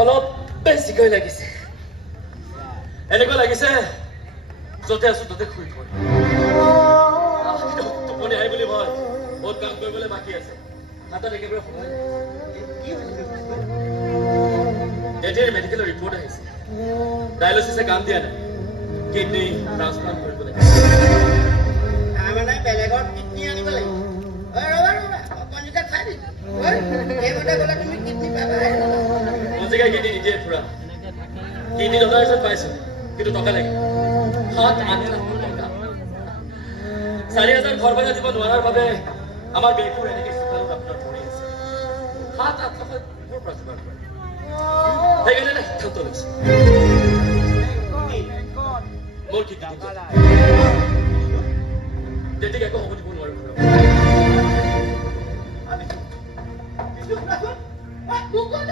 অলপ বেছিকৈ লাগিছে এনেকৈ লাগিছে যতে আছো ততে শুই পৰে টোপনি আহি বুলি ভয় বহুত কাম কৰিবলৈ বাকী আছে হাতত একেবাৰে সময় এটিৰ মেডিকেলৰ ৰিপৰ্ট আহিছে ডায়ালিসিসে কাম দিয়া নাই কিডনি ট্ৰান্সপ্লান্ট কৰিব লাগে মানে বেলেগৰ কিডনি আনিব লাগিব পঞ্জিকা চাই দিছো এইমতে গ'লে তুমি কিডনি পাবা পঞ্জিকা কিডনি নিদিয়ে ফুৰা কিডনি ডলাৰ পাইছো কিন্তু টকা লাগে 7-8 লাখ টকা 4,000 ঘৰ ভাড়া দিব নোৱাৰাৰ বাবে আমাৰ বেকুৰ এনেকৈ চোতালত আপোনাৰ পৰি আছে 7-8 লাখ মোৰ পৰা যোগাৰ কৰে সেইকাৰণে সিদ্ধান্ত লৈছে মোৰ কিডনি যেটিকে একো হ'ব দিব নোৱাৰো কুকুৰ